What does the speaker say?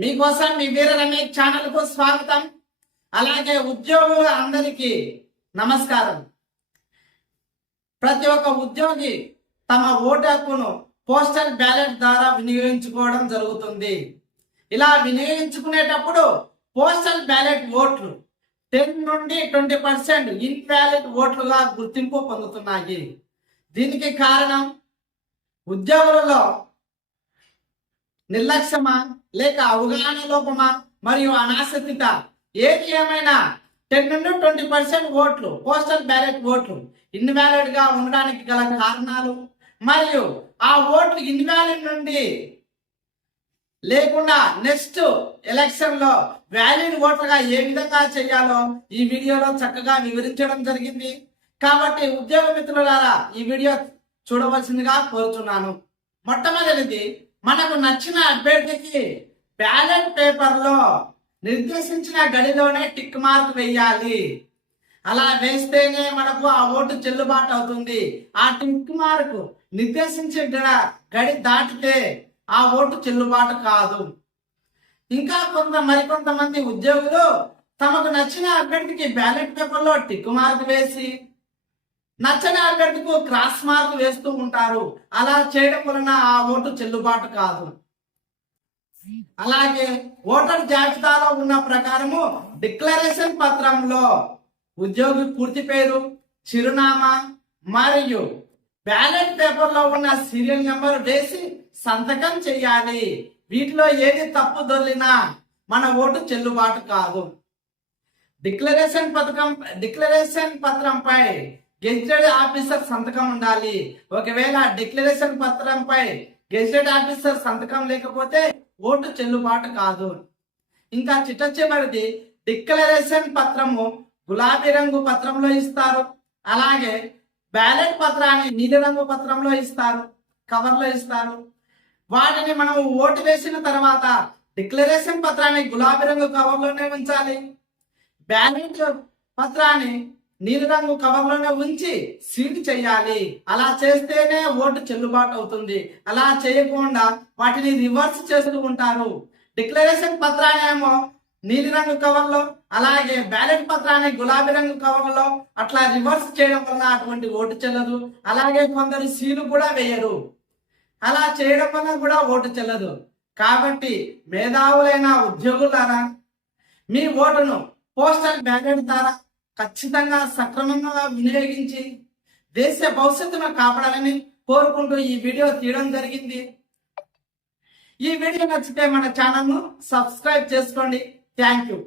మీకోసం మీ వీర రమేష్ ఛానల్ కు స్వాగతం. అలాగే ఉద్యోగుల అందరికీ నమస్కారం. ప్రతి ఒక్క ఉద్యోగి తమ ఓటు హక్కును పోస్టల్ బ్యాలెట్ ద్వారా వినియోగించుకోవడం జరుగుతుంది. ఇలా వినియోగించుకునేటప్పుడు పోస్టల్ బ్యాలెట్ ఓట్లు 10 నుండి 20% ఇన్వాలిడ్ ఓట్లుగా గుర్తింపు పొందుతున్నాయి. దీనికి కారణం ఉద్యోగులలో నిర్లక్ష్యమా లేక అవగాహన లోపమా మరియు అనాసక్తిత ఏది ఏమైనా 10 నుండి 20% ఓట్లు పోస్టల్ బ్యాలెట్ ఓట్లు ఇన్వాలిడ్ గా ఉండడానికి గల కారణాలు మరియు ఆ ఓట్లు ఇన్వాలిడ్ నుండి లేకుండా నెక్స్ట్ ఎలక్షన్ లో వ్యాలిడ్ ఓట్లుగా ఏ విధంగా చేయాలో ఈ వీడియోలో చక్కగా వివరించడం జరిగింది. కాబట్టి ఉద్యోగ మిత్రులారా ఈ వీడియో చూడవలసిందిగా కోరుచున్నాను. మొట్టమొదటిది, మనకు నచ్చిన అభ్యర్థికి బ్యాలెట్ పేపర్ లో నిర్దేశించిన గడిలోనే టిక్ మార్క్ వేయాలి. అలా వేస్తేనే మనకు ఆ ఓటు చెల్లుబాటు అవుతుంది. ఆ టిక్ మార్క్ నిర్దేశించిన గడి దాటితే ఆ ఓటు చెల్లుబాటు కాదు. ఇంకా మరికొంతమంది ఉద్యోగులు తమకు నచ్చిన అభ్యర్థికి బ్యాలెట్ పేపర్ లో టిక్ మార్క్ వేసి నచ్చని అభ్యర్థికి క్రాస్ మార్క్ వేస్తూ ఉంటారు. అలా చేయడం వలన ఆ ఓటు చెల్లుబాటు కాదు. అలాగే ఓటర్ జాబితాలో ఉన్న ప్రకారము డిక్లరేషన్ పత్రంలో ఉద్యోగి పూర్తి పేరు, చిరునామా మరియు బ్యాలెట్ పేపర్ లో ఉన్న సీరియల్ నెంబర్ వేసి సంతకం చేయాలి. వీటిలో ఏది తప్పు దొర్లినా మన ఓటు చెల్లుబాటు కాదు. డిక్లరేషన్ పత్రంపై గెజిటెడ్ ఆఫీసర్ సంతకం ఉండాలి. ఒకవేళ డిక్లరేషన్ పత్రంపై గెజిటెడ్ ఆఫీసర్ సంతకం లేకపోతే ఓటు చెల్లుబాటు కాదు. ఇంకా చిట్టచివరిది, డిక్లరేషన్ పత్రము గులాబీ రంగు పత్రంలో ఇస్తారు. అలాగే బ్యాలెట్ పత్రాన్ని నీలిరంగు పత్రంలో ఇస్తారు, కవర్లో ఇస్తారు. వాటిని మనం ఓటు వేసిన తర్వాత డిక్లరేషన్ పత్రాన్ని గులాబీ రంగు కవర్లోనే ఉంచాలి. బ్యాలెట్ పత్రాన్ని నీలిరంగు కవర్లోనే ఉంచి సీల్ చేయాలి. అలా చేస్తేనే ఓటు చెల్లుబాటు అవుతుంది. అలా చేయకుండా వాటిని రివర్స్ చేస్తూ ఉంటారు. డిక్లరేషన్ పత్రాన్ని ఏమో నీలిరంగు కవర్లో, అలాగే బ్యాలెట్ పత్రాన్ని గులాబీ రంగు కవర్లో అట్లా రివర్స్ చేయడం వల్ల అటువంటి ఓటు చెల్లదు. అలాగే కొందరు సీలు కూడా వేయరు. అలా చేయడం వల్ల కూడా ఓటు చెల్లదు. కాబట్టి మేధావులైన ఉద్యోగులారా, మీ ఓటును పోస్టల్ బ్యాలెట్ ద్వారా ఖచ్చితంగా సక్రమంగా వినియోగించి దేశ భవిష్యత్తును కాపాడాలని కోరుకుంటూ ఈ వీడియో తీయడం జరిగింది. ఈ వీడియో నచ్చితే మన ఛానల్ను సబ్స్క్రైబ్ చేసుకోండి. Thank you.